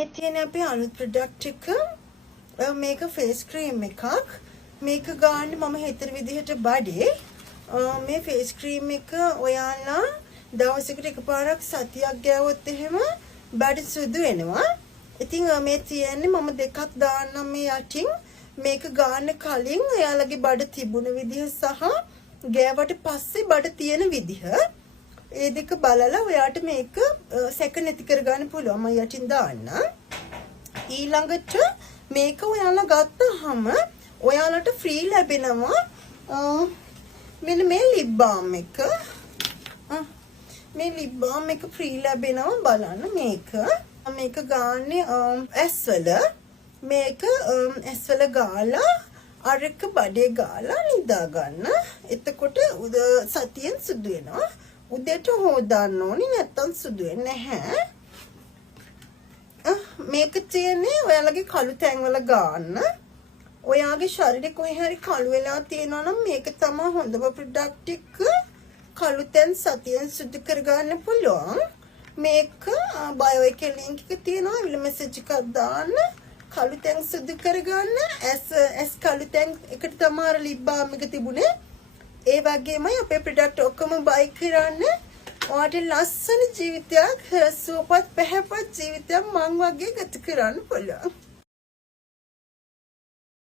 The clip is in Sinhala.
මේ තියෙන අපේ අලුත් ප්‍රොඩක්ට් එක මේක ෆේස් ක්‍රීම් එකක්. මේක ගන්න මම හිතන විදිහට බඩේ මේ ෆේස් ක්‍රීම් එක ඔයාලා දවසකට එකපාරක් සතියක් ගෑවොත් එහෙම බඩ සුදු වෙනවා. ඉතින් මේ තියෙන්නේ මම දෙකක් දාන්නම් මේ යටින්. මේක ගන්න කලින් ඔයාලගේ බඩ තිබුණ විදිහ සහ ගෑවට පස්සේ බඩ තියෙන විදිහ ඒ දෙක බලලා ඔයාට මේක සැක නැති කරගන්න පුළුවන්. මම යටින් දාන්න. ඊළඟට මේක ඔයාලා ගත්තාම ඔයාලට ෆ්‍රී ලැබෙනවා මෙන්න මේ ලිප් බාම් එක. මේ ලිප් බාම් එක ෆ්‍රී ලැබෙනවා. බලන්න මේක ගාන්නේ ඇස්වල. මේක ඇස්වල ගාලා අරක බඩේ ගාලා නිදා ගන්න. එතකොට සතියෙන් සුදු වෙනවා. උදේට හොදන්න ඕනි නැත්තම් සුදු වෙන්නේ නැහැ. මේක තියෙන්නේ ඔයාලගේ කළු තැන් වල ගන්න. ඔයාගේ ශරීරේ කොහේ හරි කළු වෙලා තියෙනවා නම් මේක තමයි හොඳම ප්‍රොඩක්ට් එක. කළු තැන් සතියෙන් සුදු කරගන්න පුළුවන්. මේක බයෝ එකේ ලින්ක් එක තියෙනවා. විල මෙසේජ් එකක් දාන්න. කළු තැන් සුදු කරගන්න. ඇස් කළු තැන් එකට තමයි ලිප් බාම් එක තිබුණේ. ඒ වගේමයි අපේ ප්‍රොඩක්ට් ඔක්කොම බයි කරන්න. ඔයාට ලස්සන ජීවිතයක්, සුවපත් පැහැපත් ජීවිතයක් මං වගේ ගත කරන්න පුළුවන්.